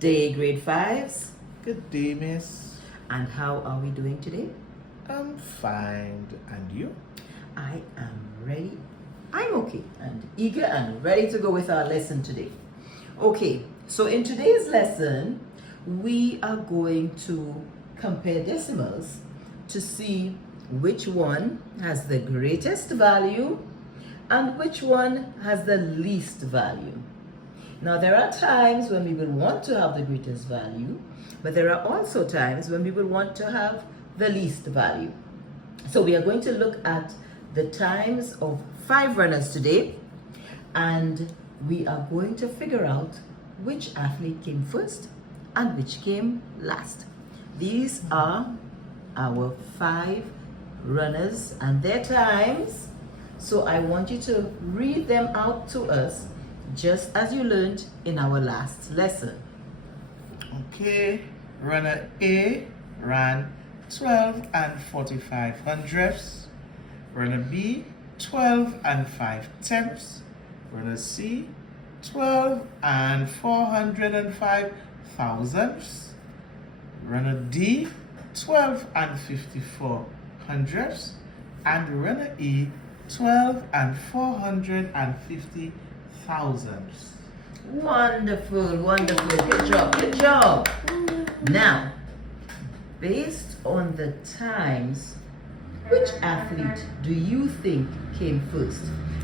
Good day, grade 5s. Good day, miss. And how are we doing today? I'm fine. And you? I am ready. I'm okay and eager and ready to go with our lesson today. Okay, so in today's lesson, we are going to compare decimals to see which one has the greatest value and which one has the least value. Now, there are times when we will want to have the greatest value, but there are also times when we will want to have the least value. So we are going to look at the times of 5 runners today, and we are going to figure out which athlete came first and which came last. These are our 5 runners and their times. So I want you to read them out to us just as you learned in our last lesson. Okay, runner A ran 12 and 45 hundredths. Runner B, 12 and 5 tenths. Runner C, 12 and 405 thousandths. Runner D, 12 and 54 hundredths. And runner E, 12 and 450 thousandths. Wonderful, wonderful. Good job, good job. Now, based on the times, which athlete do you think came first?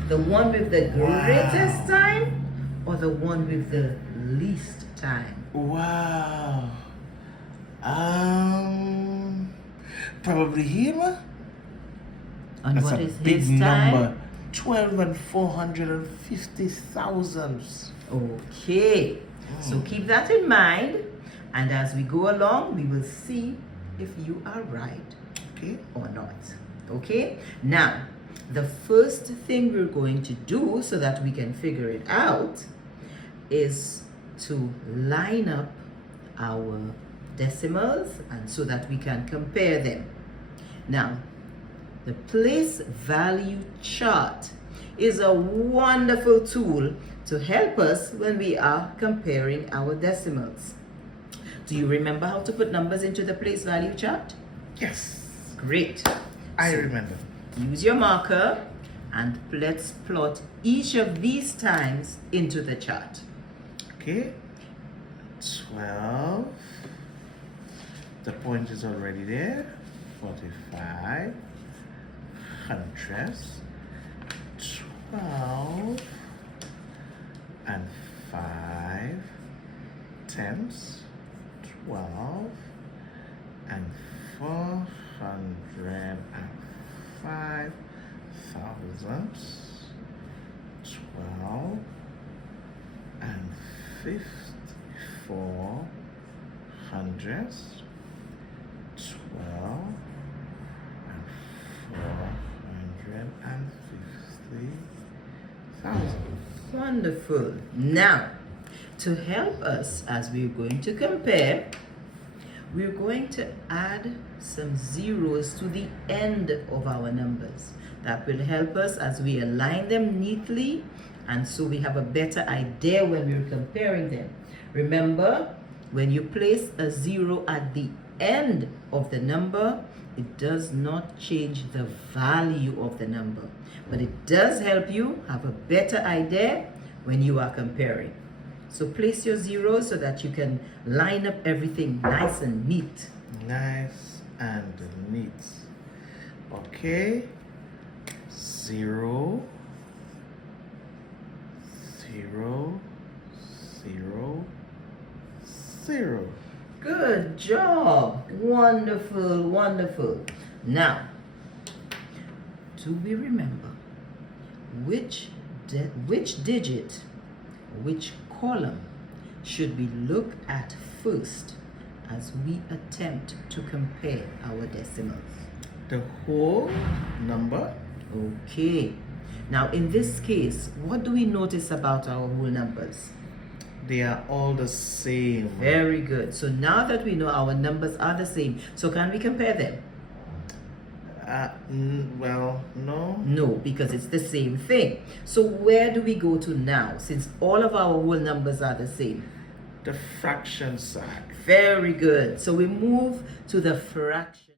The one with the greatest time or the one with the least time? Wow. Probably him. And That's what a is big his number. time? 12 and 450 thousandths. Okay, so keep that in mind, and as we go along, we will see if you are right Okay. or not. Okay, now the first thing we're going to do so that we can figure it out is to line up our decimals and so that we can compare them. Now, the place value chart is a wonderful tool to help us when we are comparing our decimals. Do you remember how to put numbers into the place value chart? Yes. Great. I So, remember. use your marker and let's plot each of these times into the chart. Okay. 12. The point is already there. 45 hundredths. 12 and 5 tenths. 12 and 405 thousandths. 12 and 54 hundredths. 12 and 450 thousandths. Wonderful. Now, to help us as we're going to compare, we're going to add some zeros to the end of our numbers. That will help us as we align them neatly, and so we have a better idea when we're comparing them. Remember, when you place a 0 at the end of the number, it does not change the value of the number, but it does help you have a better idea when you are comparing. So place your zeros so that you can line up everything nice and neat. Nice and neat. Okay. 0 0 0 0. Good job. Wonderful, wonderful. Now, do we remember which digit, which column should we look at first as we attempt to compare our decimals? The whole number. Okay. Now, in this case, what do we notice about our whole numbers? They are all the same. Very good. So now that we know our numbers are the same, so can we compare them? Well, no. No, because it's the same thing. So where do we go to now, since all of our whole numbers are the same? The fraction side. Very good. So we move to the fraction.